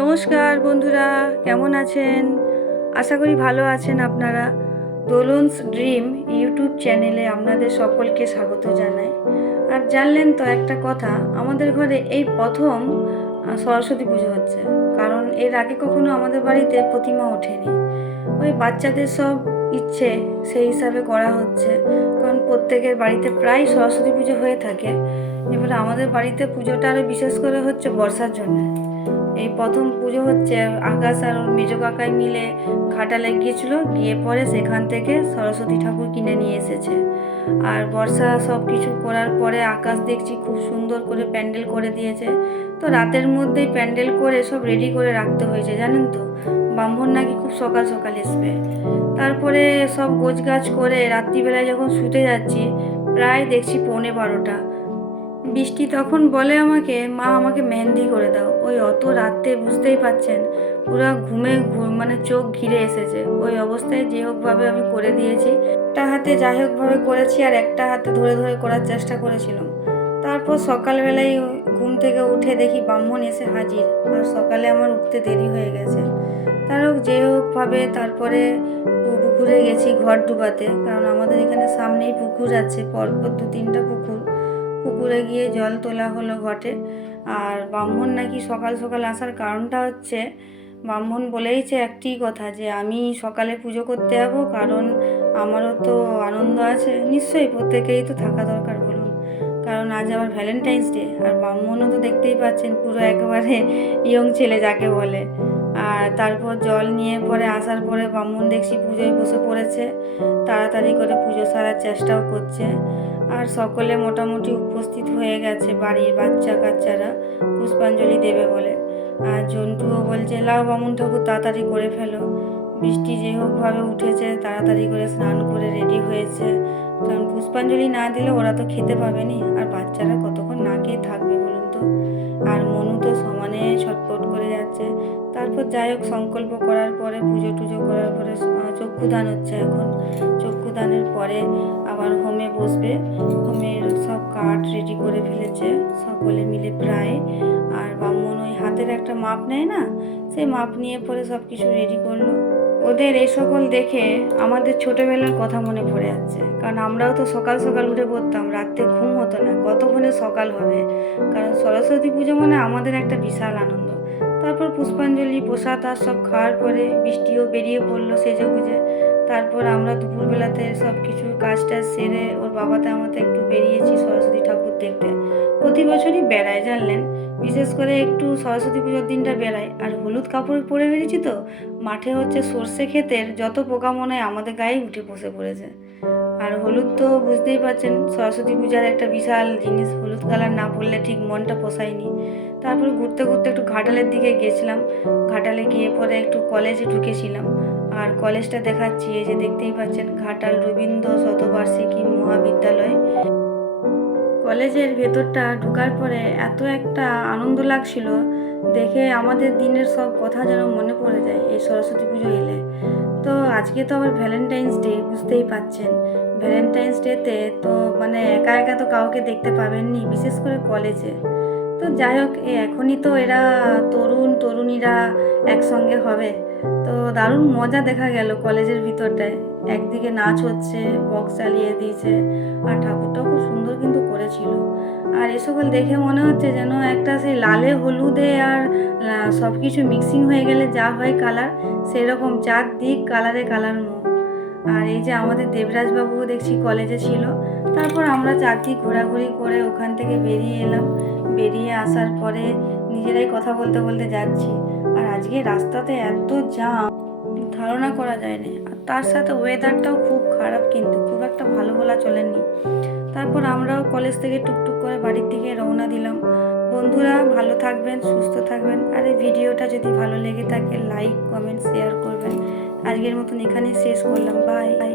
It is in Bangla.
নমস্কার বন্ধুরা, কেমন আছেন? আশা করি ভালো আছেন আপনারা। দোলনস ড্রিম ইউটিউব চ্যানেলে আপনাদের সকলকে স্বাগত জানাই। আর জানলেন তো একটা কথা, আমাদের ঘরে এই প্রথম সরস্বতী পুজো হচ্ছে। কারণ এর আগে কখনো আমাদের বাড়িতে প্রতিমা ওঠেনি। ওই বাচ্চাদের সব ইচ্ছে সেই হিসাবে করা হচ্ছে। কারণ প্রত্যেকের বাড়িতে প্রায় সরস্বতী পুজো হয়ে থাকে। এবারে আমাদের বাড়িতে পুজোটা আরও বিশেষ করে হচ্ছে বর্ষার জন্য। এই প্রথম পুজো হচ্ছে। আকাশ আর ওর মেজো কাকাই মিলে ঘাটালে গিয়েছিল, গিয়ে পরে সেখান থেকে সরস্বতী ঠাকুর কিনে নিয়ে এসেছে। আর বর্ষা সব কিছু করার পরে আকাশ দেখছি খুব সুন্দর করে প্যান্ডেল করে দিয়েছে। তো রাতের মধ্যেই প্যান্ডেল করে সব রেডি করে রাখতে হয়েছে, জানেন তো। ব্রাহ্মণ নাকি খুব সকাল সকাল আসবে। তারপরে সব গোছগাছ করে রাত্রিবেলায় যখন শুতে যাচ্ছি, প্রায় দেখছি 11:45। বৃষ্টি তখন বলে আমাকে, মা আমাকে মেহেন্দি করে দাও। ওই অত রাতে বুঝতেই পাচ্ছেন, পুরো ঘুমে মানে চোখ ঘিরে এসেছে। ওই অবস্থায় যে হোকভাবে আমি করে দিয়েছি। একটা হাতে যাই হোকভাবে করেছি আর একটা হাতে ধরে ধরে করার চেষ্টা করেছিলাম। তারপর সকালবেলায় ঘুম থেকে উঠে দেখি ব্রাহ্মণ এসে হাজির। আর সকালে আমার উঠতে দেরি হয়ে গেছে। তার হোক যে হোকভাবে তারপরে পুকুরে গেছি ঘর ডুবাতে। কারণ আমাদের এখানে সামনেই পুকুর আছে, পরপর 2-3টা পুকুর। পুকুরে গিয়ে জল তোলা হলো ঘটে। আর ব্রাহ্মণ নাকি সকাল সকাল আসার কারণটা হচ্ছে, ব্রাহ্মণ বলেইছে একটি কথা, যে আমি সকালে পুজো করতে যাবো, কারণ আমারও তো আনন্দ আছে। নিশ্চয়ই প্রত্যেকেই তো থাকা দরকার বলুন, কারণ আজ আবার ভ্যালেন্টাইন্স ডে। আর ব্রাহ্মণও তো দেখতেই পাচ্ছেন পুরো একেবারে ইয়ং ছেলে যাকে বলে। আর তারপর জল নিয়ে পরে আসার পরে ব্রাহ্মণ দেখছি পুজোয় বসে পড়েছে, তাড়াতাড়ি করে পুজো সারার চেষ্টাও করছে। আর সকলে মোটামুটি উপস্থিত হয়ে গেছে, বাড়ির বাচ্চা কাচ্চারা পুষ্পাঞ্জলি দেবে বলে। আর জন্টুও বলছে, লাও বামুন ঠাকুর তাড়াতাড়ি করে ফেলো। বৃষ্টি যে হোকভাবে উঠেছে, তাড়াতাড়ি করে স্নান করে রেডি হয়েছে। কারণ পুষ্পাঞ্জলি না দিলে ওরা তো খেতে পাবেনি, আর বাচ্চারা কতক্ষণ না খেয়ে থাকবে বলুন তো। আর মনু তো সমানে ছটফট করে যাচ্ছে। তারপর যাই হোক সংকল্প করার পরে পুজো টুজো করার পরে চক্ষুদান হচ্ছে এখন। চক্ষুদানের পরে আবার হোমে বসবে। হোমের সব কাঠ রেডি করে ফেলেছে সকলে মিলে প্রায়। আর ব্রাহ্মণ ওই হাতের একটা মাপ নেয় না, সেই মাপ নিয়ে পরে সব কিছু রেডি করলো। ওদের এই সকল দেখে আমাদের ছোটবেলার কথা মনে পড়ে যাচ্ছে। কারণ আমরাও তো সকাল সকাল উঠে পড়তাম, রাত্রে ঘুম হতো না, কতক্ষণে সকাল হবে। কারণ সরস্বতী পুজো মানে আমাদের একটা বিশাল আনন্দ। তারপর পুষ্পাঞ্জলি প্রসাদ আর সব খাওয়ার পরে বৃষ্টিও বেরিয়ে পড়লো সেজে গুজে। তারপর আমরা দুপুরবেলাতে সব কিছু কাজটা সেরে ওর বাবাতে আমাদের একটু বেরিয়েছি সরস্বতী ঠাকুর দেখতে। প্রতি বছরই বেড়ায় জানলেন, বিশেষ করে একটু সরস্বতী পুজোর দিনটা বেড়ায়। আর হলুদ কাপড় পরে বেরিয়েছি তো, মাঠে হচ্ছে সর্ষে ক্ষেতের যত পোকা মনে হয় আমাদের গায়ে উঠে বসে পড়েছে। আর হলুদ তো বুঝতেই পারছেন সরস্বতী পূজার একটা বিশাল জিনিস, হলুদ কালার না পরলে ঠিক মনটা পোষায়নি। তারপর ঘুরতে ঘুরতে একটু ঘাটালের দিকে গেছিলাম। ঘাটালে গিয়ে পরে একটু কলেজে ঢুকেছিলাম। আর কলেজটা দেখাচ্ছি, এই যে দেখতেই পাচ্ছেন, ঘাটাল রবীন্দ্র শতবার্ষিকী মহাবিদ্যালয়। কলেজের ভেতরটা ঢোকার পরে এত একটা আনন্দ লাগছিল, দেখে আমাদের দিনের সব কথা যেন মনে পড়ে যায় এই সরস্বতী পুজো এলে। তো আজকে তো আবার ভ্যালেন্টাইন্স ডে, বুঝতেই পাচ্ছেন। ভ্যালেন্টাইন্স ডেতে তো মানে একা একা তো কাউকে দেখতে পাবেননি, বিশেষ করে কলেজে। তো যাই হোক, এখনই তো এরা তরুণ তরুণীরা একসঙ্গে হবে। তো দারুণ মজা দেখা গেল কলেজের ভিতরটায়। একদিকে নাচ হচ্ছে, বক্স চালিয়ে দিয়েছে, আর ঠাকুরটাও খুব সুন্দর কিন্তু করেছিল। আর এ সকল দেখে মনে হচ্ছে যেন একটা সেই লালে হলুদে আর সব কিছু মিক্সিং হয়ে গেলে যা হয় কালার, সেরকম চারদিক কালারে কালার মোহ। আর এই যে আমাদের দেবরাজবাবুও দেখছি কলেজে ছিল। তারপর আমরা চারদিক ঘোরাঘুরি করে ওখান থেকে বেরিয়ে এলাম। বেরিয়ে আসার পরে নিজেরাই কথা বলতে বলতে যাচ্ছি। আর আজকে রাস্তাতে এত জাম, ধারণা করা যায়নি। আর তার সাথে ওয়েদারটাও খুব খারাপ, কিন্তু খুব একটা ভালো বলা চলেনি। তারপর আমরাও কলেজ থেকে টুকটুক করে বাড়ির দিকে রওনা দিলাম। বন্ধুরা ভালো থাকবেন, সুস্থ থাকবেন। আর এই ভিডিওটা যদি ভালো লেগে থাকে লাইক কমেন্ট শেয়ার করবেন। আজকের মতন এখানেই শেষ করলাম, বাই।